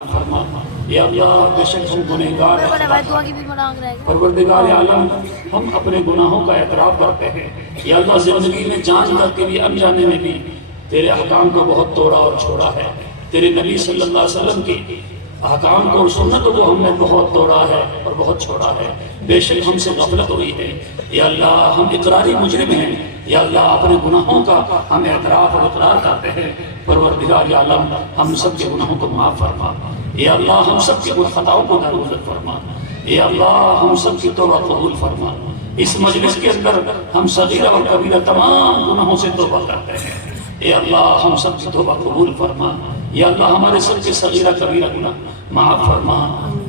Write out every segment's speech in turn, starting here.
فرما یا اللہ بے شک ہم گنہگار ہیں، پروردگار عالم ہم اپنے گناہوں کا اعتراف کرتے ہیں یا اللہ زندگی میں جان تک کے بھی انجانے میں بھی تیرے احکام کو بہت توڑا اور چھوڑا ہے، تیرے نبی صلی اللہ علیہ وسلم کی احکام کو اور سنتوں کو ہم نے بہت توڑا ہے اور بہت چھوڑا ہے، بے شک ہم سے غفلت ہوئی ہے یا اللہ ہم اقراری مجرم ہیں یا اللہ اپنے گناہوں کا ہم اعتراف اور اقرار کرتے ہیں، پروردگار عالم ہم سب کے گناہوں کو معاف فرما یا اللہ ہم سب کے خطاؤں کو درگزر فرما یا اللہ ہم سب کی توبہ قبول فرما، اس مجلس کے اندر ہم صغیرہ اور کبیرہ تمام گناہوں سے توبہ کرتے ہیں اے اللہ ہم سب کی توبہ قبول فرما یا اللہ ہمارے سب کے صغیرہ کبیرہ گناہ معاف فرما،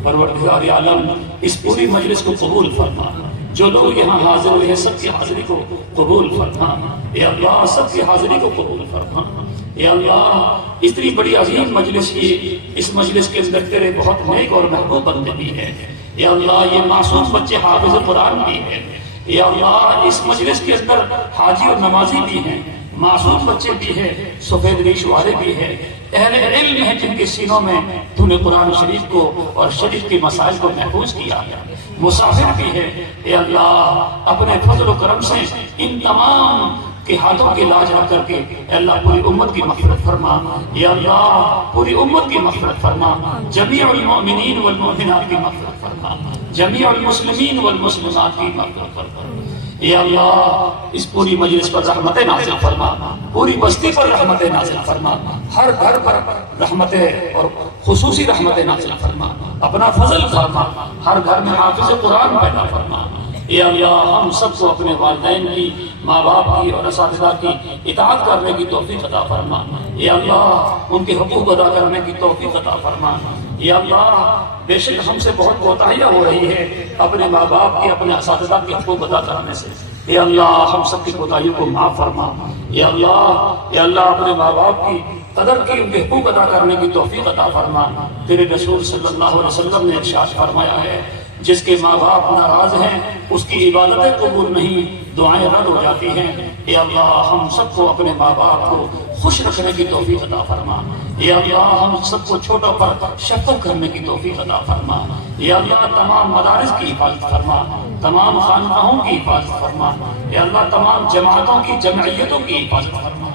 پروردگار عالم اس پوری مجلس کو قبول فرما، جو لوگ یہاں حاضر ہوئے ہیں سب کی حاضری کو قبول فرما اے اللہ سب کی حاضری کو قبول فرما یا اللہ اتنی بڑی عظیم مجلس کی اس مجلس کے اندر تیرے بہت نیک اور محبوب بندے بھی ہیں یا اللہ یہ معصوم بچے حافظ قرآن بھی ہیں یا اللہ اس مجلس کے اندر حاجی اور نمازی بھی ہیں، معصوم بچے بھی ہیں، سفید ریش والے بھی ہیں، اہل علم ہیں جن کے سینوں میں تو نے قرآن شریف کو اور شریف کے مسائل کو محفوظ کیا ہے، مسافر بھی ہے اے اللہ اپنے فضل و کرم سے ان تمام کے ہاتھوں کے لاج رکھ کر کے اے اللہ پوری امت کی مغفرت فرما یا اللہ پوری امت کی مغفرت فرما، جمیع المؤمنین والمؤمنات کی مغفرت فرما، جمیع المسلمین والمسلمات کی مغفرت فرما یا اللہ اس پوری مجلس پر رحمت نازل فرما، پوری بستی پر رحمت نازل فرما، ہر گھر پر رحمت اور خصوصی رحمت نازل فرما، اپنا فضل فرما، ہر گھر میں حافظ قرآن پیدا فرما یا اللہ ہم سب کو اپنے والدین کی، ماں باپ کی اور اساتذہ کی اطاعت کرنے کی توفیق عطا فرما یا اللہ ان کے حقوق ادا کرنے کی توفیق عطا فرما یا اللہ بے شک ہم سے بہت کوتاہیاں ہو رہی ہے اپنے ماں باپ کی، اپنے اساتذہ کے حقوق ادا کرنے سے یا اللہ ہم سب کی کوتاہیوں کو معاف فرما یا اللہ اپنے ماں باپ کی قدر کی، ان کے حقوق ادا کرنے کی توفیق عطا فرما، تیرے رسول صلی اللہ علیہ وسلم نے ارشاد فرمایا ہے جس کے ماں باپ ناراض ہیں اس کی عبادتیں قبول نہیں، دعائیں رد ہو جاتی ہیں اے اللہ ہم سب کو اپنے ماں باپ کو خوش رکھنے کی توفیق عطا فرما یا اللہ ہم سب کو چھوٹوں پر شفقت کرنے کی توفیق عطا فرما یا اللہ تمام مدارس کی حفاظت فرما، تمام خانقاہوں کی حفاظت فرما یا اللہ تمام جماعتوں کی، جمعیتوں کی حفاظت فرما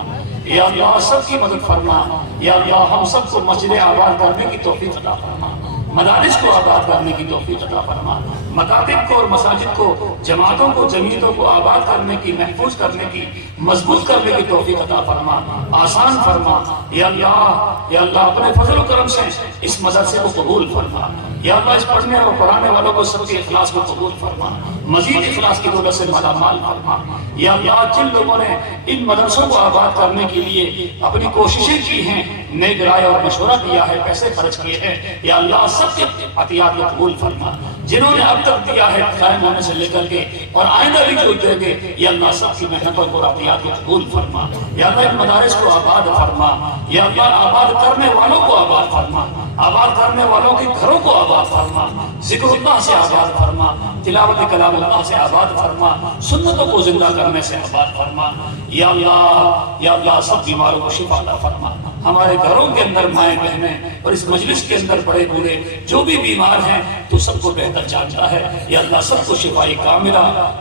یا اللہ سب کی مدد فرما یا اللہ ہم سب کو مسجد آباد کرنے کی توفیق عطا فرما، مدارس کو آباد کرنے کی توفیق عطا فرما، مکاتب کو اور مساجد کو، جماعتوں کو، جمعیتوں کو آباد کرنے کی، محفوظ کرنے کی، مضبوط کرنے کی توفیق عطا فرما، آسان فرما یا اللہ اپنے فضل و کرم سے اس مدرسے کو قبول فرما یا اللہ اس پڑھنے اور پڑھانے والوں کو سب کے اخلاص کو قبول فرما، مزید اخلاص کی دولت سے مالا مال فرما یا اللہ جن لوگوں نے ان مدرسوں کو آباد کرنے کے لیے اپنی کوششیں کی ہیں، نیک رائے اور مشورہ دیا ہے، پیسے خرچ کیے ہیں یا اللہ سب کے عطیات کو قبول فرما، جنہوں نے اب تک دیا ہے قائم ہونے سے لے کر کے اور آئندہ بھی جو دیں گے یا اللہ سب کی محنتوں کو عطیات کو قبول فرما یا اللہ ان مدارس کو آباد فرما یا اللہ آباد کرنے والوں کو آباد فرما، آباد کرنے والوں کے گھروں کو آباد فرما، ذکر اللہ سے آباد فرما، تلاوت کلام اللہ سے آباد فرما، سنتوں کو زندہ کرنے سے آباد فرما یا اللہ سب بیماروں کو شفا عطا فرما، ہمارے گھروں کے اندر مائیں بہنیں اور اس مجلس کے اندر بڑے بوڑھے جو بھی بیمار ہیں تو سب کو بہتر جانتا ہے یا اللہ سب کو شفائی کاملہ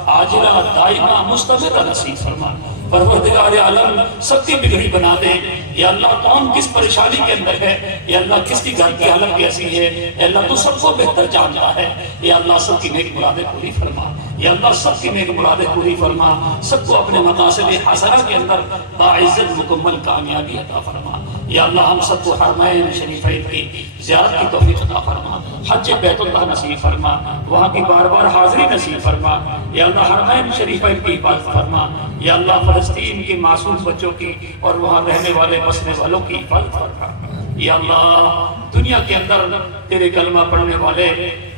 عاجلہ دائمہ مستمرہ نصیب فرما، پروردگار عالم سب کی بگڑی بنا دے یا اللہ کون کس پریشانی کے اندر ہے یا اللہ کس کی گھر کی حالت کیسی ہے یا اللہ تو سب کو بہتر جانتا ہے یا اللہ سب کی نیک مرادیں پوری فرما یا اللہ سب کی نیک مرادیں پوری فرما، سب کو اپنے مقاصد حسنہ کے اندر باعزت مکمل کامیابی عطا فرما یا اللہ ہم سب کو حرمین شریفین کی زیارت کی توفیق عطا فرما، حج بیت اللہ نصیب فرما، وہاں کی بار بار حاضری نصیب فرما یا اللہ حرمین شریفین کی حفاظت فرما یا اللہ فلسطین کے معصوم بچوں کی اور وہاں رہنے والے بسنے والوں کی حفاظت فرما یا اللہ دنیا کے اندر تیرے کلمہ پڑھنے والے،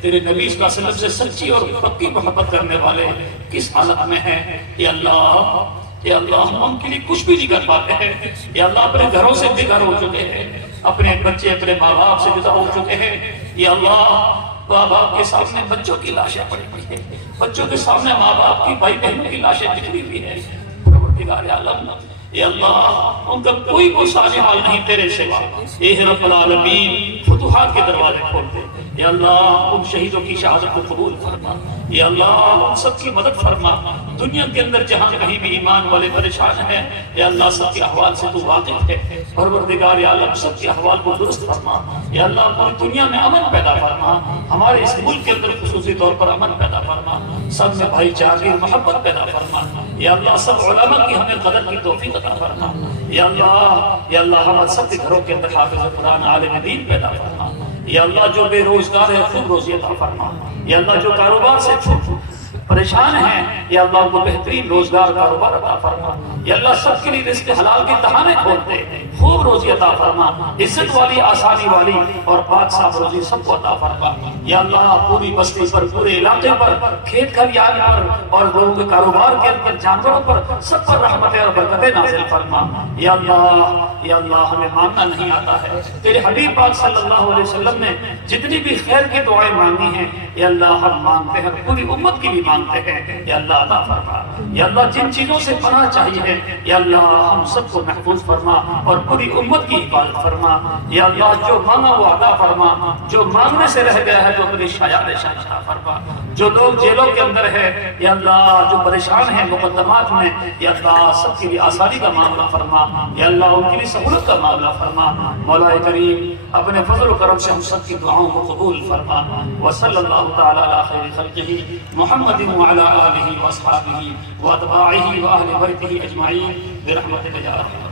تیرے نبی صلی اللہ علیہ وسلم سے سچی اور پکی محبت کرنے والے کس حالت میں ہیں یا اللہ ہم ان کے لیے کچھ بھی نہیں کر پاتے ہیں یا اللہ اپنے گھروں سے بے گھر ہو چکے ہیں، اپنے بچے اپنے ماں باپ سے جدا ہو چکے ہیں یا اللہ ماں باپ کے سامنے بچوں کی لاشیں پڑی ہوئی ہیں، بچوں کے سامنے ماں باپ کی بھائی بہنوں کی لاشیں بکھری ہوئی ہیں، پروردگار عالم اے اللہ ان کا کوئی صالح حال نہیں تیرے سوا، اے رب العالمین فتوحات کے دروازے کھول دے، اے اللہ ان شہیدوں کی شہادت کو قبول فرما، اے اللہ ان سب کی مدد فرما، دنیا کے اندر جہاں کہیں بھی ایمان والے پریشان ہیں اے اللہ سب کے احوال سے تو واقف ہے، پروردگار عالم سب کے احوال کو درست فرما، اے اللہ پوری دنیا میں امن پیدا فرما، ہمارے اس ملک کے اندر خصوصی طور پر امن پیدا فرما، سب میں بھائی چارگی محبت پیدا فرما، یا اللہ سب علماء کی ہمیں قدر کی توفیق عطا فرما، یا اللہ ہمارے سب کے گھروں کے اندر حافظ قرآن عالم دین پیدا فرما، یا اللہ جو بے روزگار ہے خوب روزی عطا فرما، یا اللہ جو کاروبار سے پریشان ہیں یا اللہ ان کو بہترین روزگار کاروبار عطا فرما، یا اللہ سب کے لیے رزق حلال کی دہانے کھول دے، خوب روزی عطا فرما، عزت والی آسانی والی اور پاک صاف روزی سب کو عطا فرما، یا اللہ پوری بستی پر پورے علاقے پر کھیت کھلیان پر اور لوگوں کے کاروبار کے اندر جانوروں پر سب پر رحمتیں اور برکتیں نازل فرما، یا اللہ ہمیں ماننا نہیں آتا ہے، تیرے حبیب پاک صلی اللہ علیہ وسلم نے جتنی بھی خیر کی دعائیں مانگی ہیں یا اللہ ہم مانگتے ہیں، پوری امت کی بھی مانگتے ہیں، یا اللہ عطا فرما، یا اللہ جن چیزوں سے پناہ چاہیے یا اللہ ہم سب کو محفوظ فرما اور پوری امت کی حفاظت فرما، یا اللہ جو مانگا وہ عطا فرما، جو مانگنے سے رہ گیا ہے تو اپنی شایان شان عطا فرما، جو لوگ جیلوں کے اندر ہے یا اللہ جو پریشان ہیں مقدمات میں یا اللہ سب کے لیے آسانی کا معاملہ فرما، یا اللہ ان کے لیے سہولت کا معاملہ فرما، مولا کریم اپنے فضل و کرم سے ہم سب کی دعاؤں کو قبول فرما، وصلی اللہ تعالی علی خیر خلقہ محمد وعلی آلہ واصحابہ واتباعہ واہل بیتہ اجمعین برحمتک یا ارحم